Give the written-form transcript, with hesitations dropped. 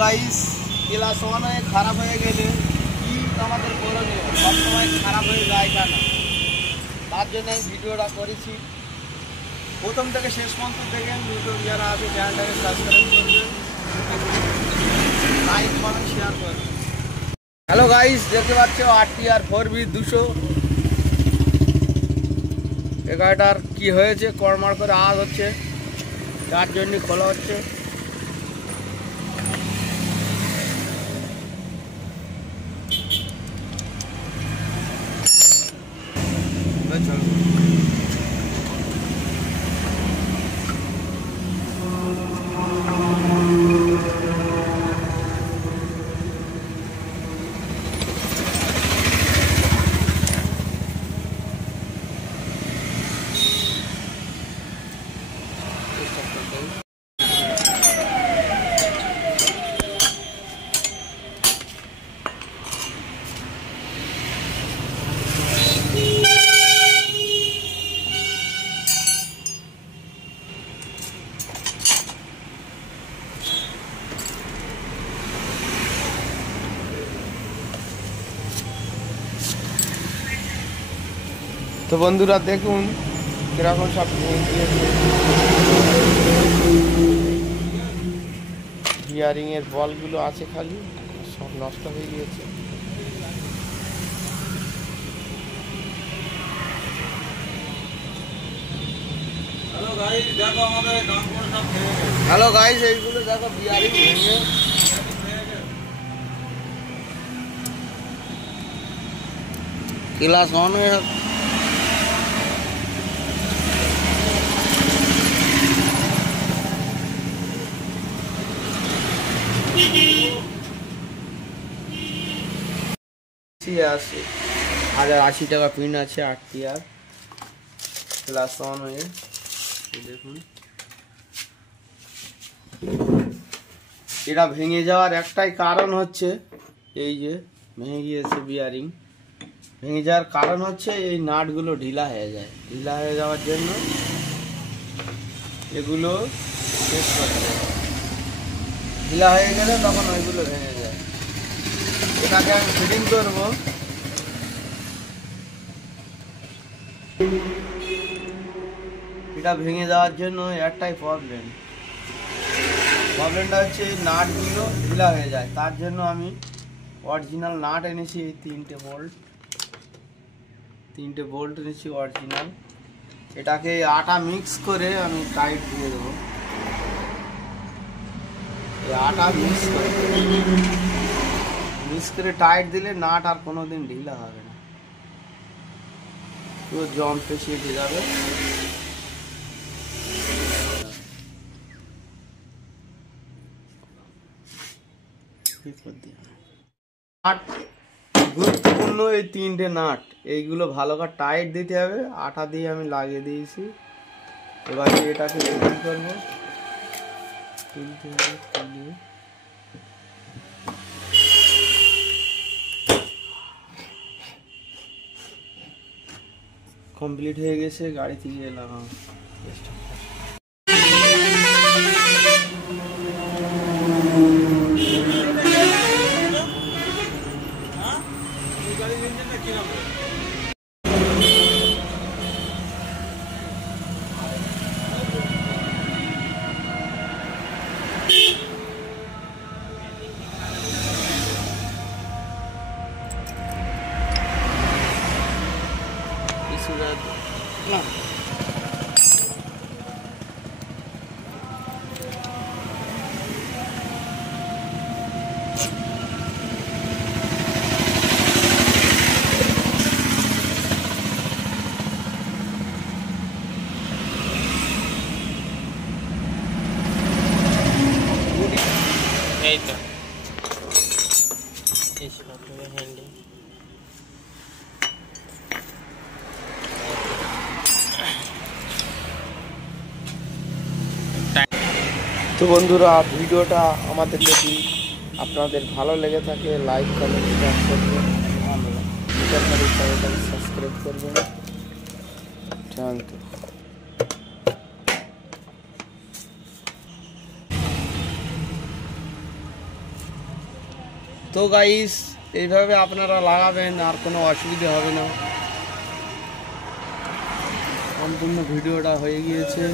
Guys class 1 খারাপ হয়ে গেলে কি আমাদের করণীয়? সবসময় খারাপ হয়ে যায় কেন? তার জন্য আমি ভিডিওটা করেছি। প্রথম থেকে শেষ পর্যন্ত দেখেন। ইউটিউব যারা আছে চ্যানেলটাকে সাবস্ক্রাইব করবেন, লাইক কমেন্ট শেয়ার করবেন। হ্যালো গাইস, দেখতে পাচ্ছ RTR 4B 200 এই গাড়িটার কি হয়েছে? কড়মাড় করে আওয়াজ হচ্ছে, তার জন্য খোলা হচ্ছে। তো বন্ধুরা দেখুন কিরকম সব বিয়ারিং এর বলগুলো আছে, খালি সব নষ্ট হয়ে গিয়েছে। হ্যালো গাইস, এইগুলো দেখো বিয়ারিং ভেঙে ক্লাস 1 আছে 1080 টাকা পিন আছে। RTR ক্লাস 1 হয়ে দেখুন, এটা ভেঙে যাওয়ার একটাই কারণ হচ্ছে এই যে ভেঙে গিয়েছে বিয়ারিং। ভেঙে যাওয়ার কারণ হচ্ছে এই নাটগুলো ঢিলা হয়ে যায়। ঢিলা হয়ে যাওয়ার জন্য এগুলো শেষ করতে হয়। ঢিলা হয়ে গেলে তখন ওইগুলো ভেঙে যায়। এটাকে আমি ফিটিং করব। এটা ভেঙে যাওয়ার জন্য একটাই প্রবলেমটা হচ্ছে নাটগুলো ঢিলা হয়ে যায়। তার জন্য আমি অরিজিনাল নাট এনেছি, এই তিনটে বোল্ট এনেছি অরিজিনাল। এটাকে আটা মিক্স করে আমি টাইট দিয়ে দেবো। আটা মিক্স করে টাইট দিলে নাট আর কোনোদিন ঢিলা হবে না, পুরো জম পেঁচিয়ে দিয়ে যাবে। গুরুত্বপূর্ণ এই তিনটে নাট, এইগুলো ভালো করে টাইট দিতে হবে। আটা দিয়ে আমি লাগিয়ে দিয়েছি। এবার এটাকে ফিটিং করবো। কমপ্লিট হয়ে গেছে, গাড়ি থেকে এলাম। না এই তো হ্যান্ডেল। তো বন্ধুরা, ভিডিওটা আমাদের যদি আপনাদের ভালো লেগে থাকে লাইক কমেন্ট শেয়ার করবেন, চ্যানেলটাকে সাবস্ক্রাইব করবেন। Thank you. তো গাইস এইভাবে আপনারা লাগাবেন, আর কোনো অসুবিধা হবে না। সম্পূর্ণ ভিডিওটা হয়ে গিয়েছে।